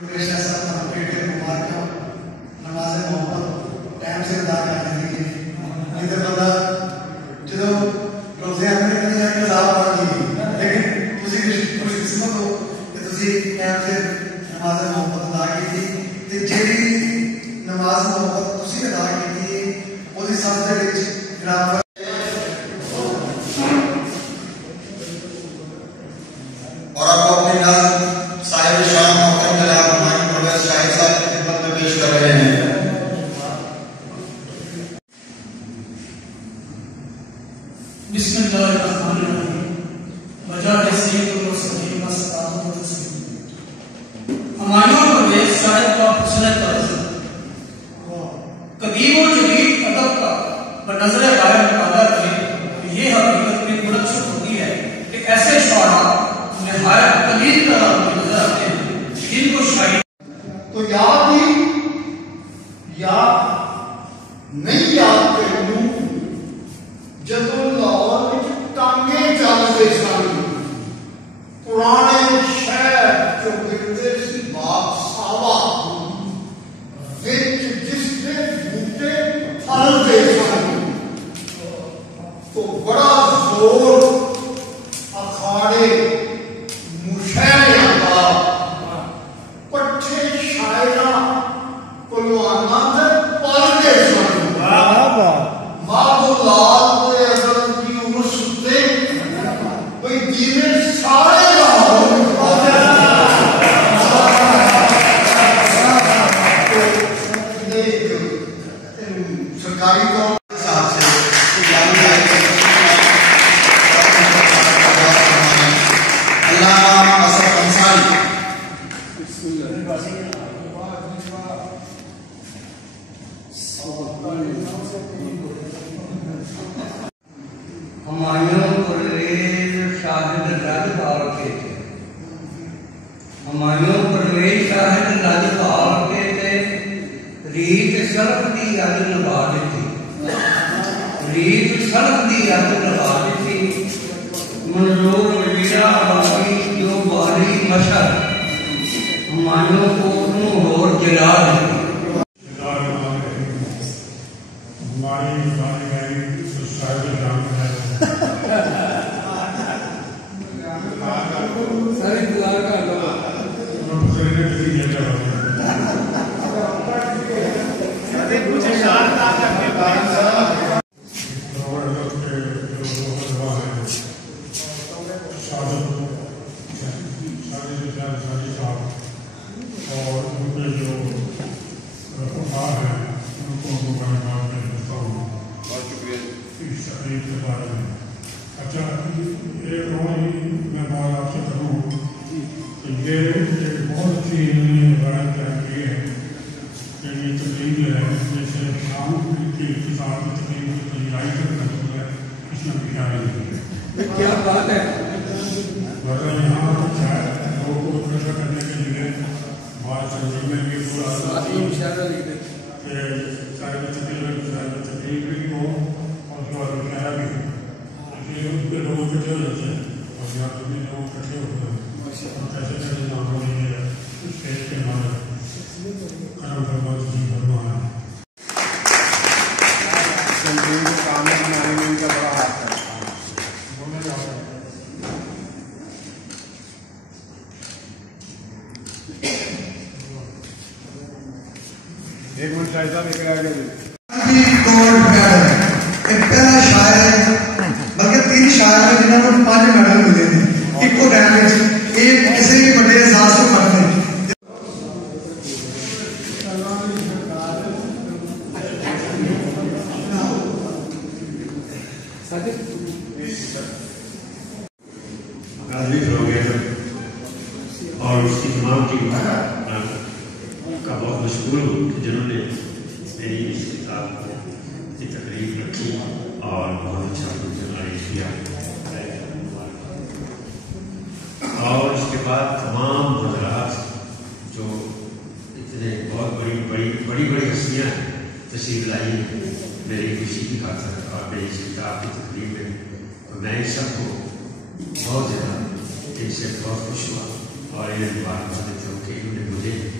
نماز محبت ٹائم سے ادا کر دیجیے، نہیں تو بندہ جب روزے اپنے کہیں جا کے عذاب پڑ دیجیے، لیکن تھی خوش قسمت ہو کہ تھی ٹائم سے نماز محبت ادا کی، جی نماز محبت تھی ادا کی وہ سب کے جناب اور آپ کو اپنی نظم صاحب شام محترم جناب ہماری پروفیسر شاہد صاحب کی خدمت میں پیش کر رہے ہیں۔ بسم اللہ الرحمن الرحیم وجاہ سید المرسلین والصلاۃ والتسلیم۔ ہمایوں پرویز صاحب کا حسن طرز قدیم و جدید ادب کا بنظر غائب مطالعہ کریں، یہ حقیقت میں مرکب ہوتی ہے کہ ایسے شعراء نہایت قلیل طرح نظر آتے ہیں جن کو شاعری تو یاد ہی یا نہیں یاد کروں جدوں لاہور وچ ٹانگے چلتے سن، پرانے شہر جو گرتے سی باغ ساوا وچ جس نے بوٹے پھلتے سن، تو بڑا زور اکھاڑے مشاعرے کا پٹھے شاعراں کولوں آنند پالتے سن۔ ماں لال دے اگر کی عمر ستے کوئی دیوے سارے سرکاری طور ہمایوں پرویز شاہد رد پال کے تھے، ہمایوں پرویز شاہد رد پال کے تھے، ریت سلف دی یاد نبھا دیتی، ریت سلف دی یاد نبھا دیتی، منظور وزیرہ باقی جو باری مشہر ہمایوں کو انہوں اور جلا دیتی۔ ہماری گانے گائی تو شاید جان ہے ساری دعا کا دعا اور ان کے جو افعال ہیں ان کو مبارکباد میں دیتا ہوں اس تقریب کے بارے میں۔ اچھا ایک اور میں بات آپ سے کروں کہ یہ ایک بہت اچھی انہوں نے روایت طے کی ہے کہ یہ تقریب جو ہے جیسے شام کی اختصار کی تقریب کی تیاری کرنا ہے، اس میں بھی خیال نہیں ہے۔ کیا بات ہے، ورنہ یہاں لوگوں کو اکٹھا کرنے کے لیے بات میں بھی پورا کہ صاحب تقریب بھی ہو اور جو کہا بھی ہو، اس لیے ان کے لوگ اکٹھے ہو جاتے ہیں اور یہاں پہ بھی لوگ اکٹھے ہوتے ہیں اور کیسے کیسے نام ہو رہی ہے اسٹیج کے ہمارے کرم فرما جی فرما ہے۔ ایک منٹ شاہد صاحب ایک آگے ایک پہلا شاعر ہے بلکہ 3 شاعر ہیں جنہوں نے 5 میڈل ملے ہیں ایک کو ٹائم ایک کسی بھی بڑے اعزاز کو پڑھنے۔ اور اس کی تمام ٹیم کا بہت مشکور ہوں کہ جنہوں نے میری اس کتاب کی تقریب رکھی اور بہت اچھا آرینج کیا، اور اس کے بعد تمام حضرات جو اتنے بہت بڑی ہستیاں تشریف لائی میری خوشی کی خاطر اور میری اس کتاب کی تقریب میں، تو میں سب کو بہت زیادہ ان سے بہت خوش ہوا اور انہیں بات دیتا ہوں کہ انہوں نے مجھے